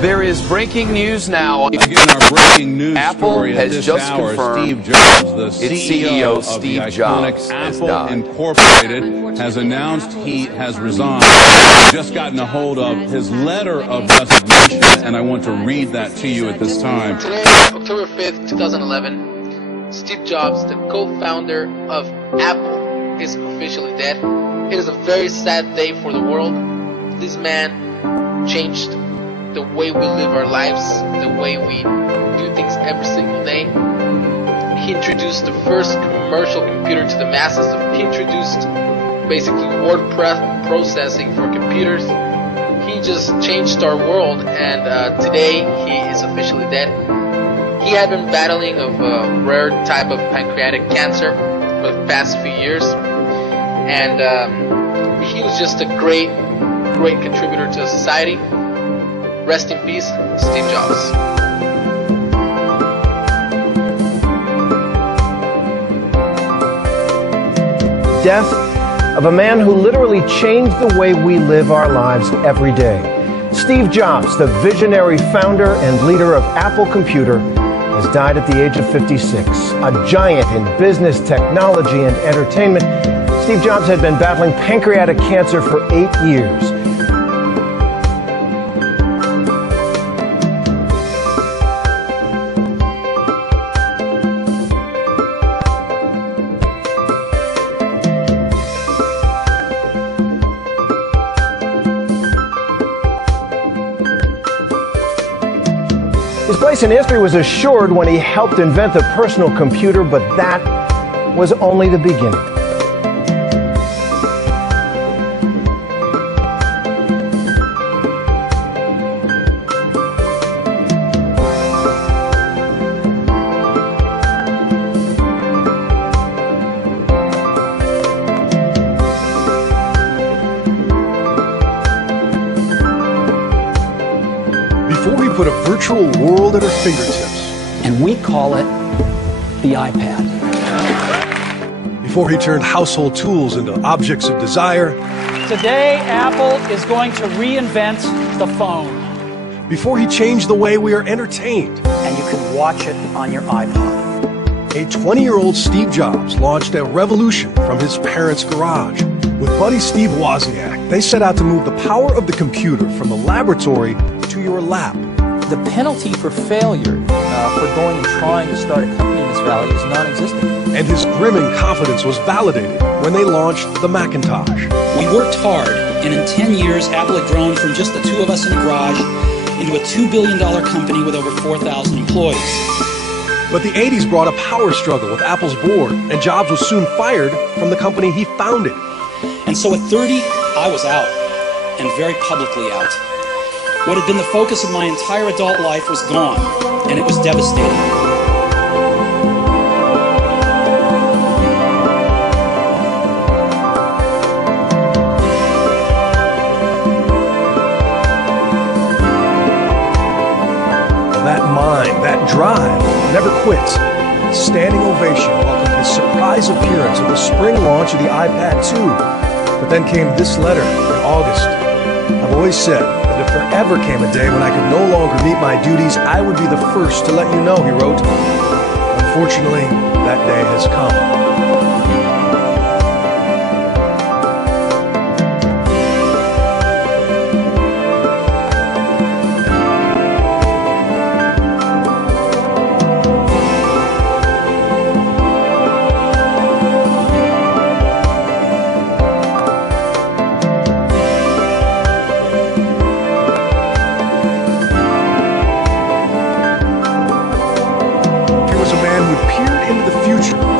There is breaking news now. Again, our breaking news Apple story has at this just hour. confirmed Steve Jobs, the its CEO of Steve the iconic Jobs has Apple died. Incorporated, has announced he has resigned. I've just gotten a hold of his letter of resignation, and I want to read that to you at this time. Today, October 5th, 2011, Steve Jobs, the co-founder of Apple, is officially dead. It is a very sad day for the world. This man changed the way we live our lives, the way we do things every single day. He introduced the first commercial computer to the masses. He introduced basically word processing for computers. He just changed our world, and today he is officially dead. He had been battling a rare type of pancreatic cancer for the past few years, and he was just a great contributor to society. Rest in peace, Steve Jobs. Death of a man who literally changed the way we live our lives every day. Steve Jobs, the visionary founder and leader of Apple Computer, has died at the age of 56. A giant in business, technology, and entertainment, Steve Jobs had been battling pancreatic cancer for 8 years. His place in history was assured when he helped invent the personal computer, but that was only the beginning. Before we put a virtual world at our fingertips. And we call it the iPad. Before he turned household tools into objects of desire. Today, Apple is going to reinvent the phone. Before he changed the way we are entertained. And you can watch it on your iPod. A 20-year-old Steve Jobs launched a revolution from his parents' garage. With buddy Steve Wozniak, they set out to move the power of the computer from the laboratory to your lap. The penalty for failure for going and trying to start a company in this valley is non-existent. And his brimming confidence was validated when they launched the Macintosh. We worked hard, and in 10 years, Apple had grown from just the two of us in a garage into a $2 billion company with over 4,000 employees. But the 80s brought a power struggle with Apple's board, and Jobs was soon fired from the company he founded. And so at 30, I was out, and very publicly out. What had been the focus of my entire adult life was gone, and it was devastating. That mind, that drive, never quits. Standing ovation welcomed his surprise appearance at the spring launch of the iPad 2. But then came this letter in August. I've always said that if there ever came a day when I could no longer meet my duties, I would be the first to let you know, he wrote. Unfortunately, that day has come.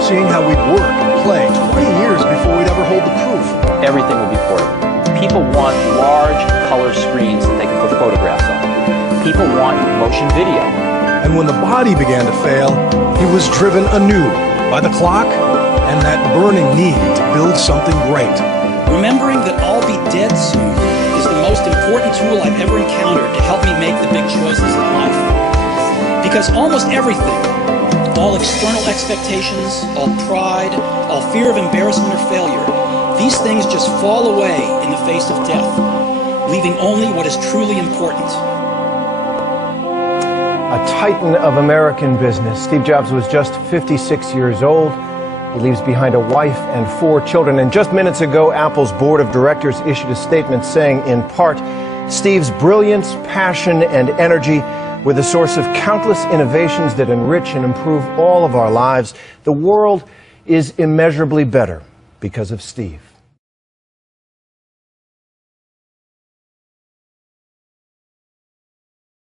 Seeing how we'd work and play 20 years before we'd ever hold the proof. Everything will be portable. People want large color screens that they can put photographs on. People want motion video. And when the body began to fail, he was driven anew by the clock and that burning need to build something great. Remembering that I'll be dead soon is the most important tool I've ever encountered to help me make the big choices in life. Because almost everything, all external expectations, all pride, all fear of embarrassment or failure, these things just fall away in the face of death, leaving only what is truly important. A titan of American business, Steve Jobs was just 56 years old. He leaves behind a wife and 4 children. And just minutes ago, Apple's board of directors issued a statement saying, in part, Steve's brilliance, passion, and energy were the source of countless innovations that enrich and improve all of our lives. The world is immeasurably better because of Steve.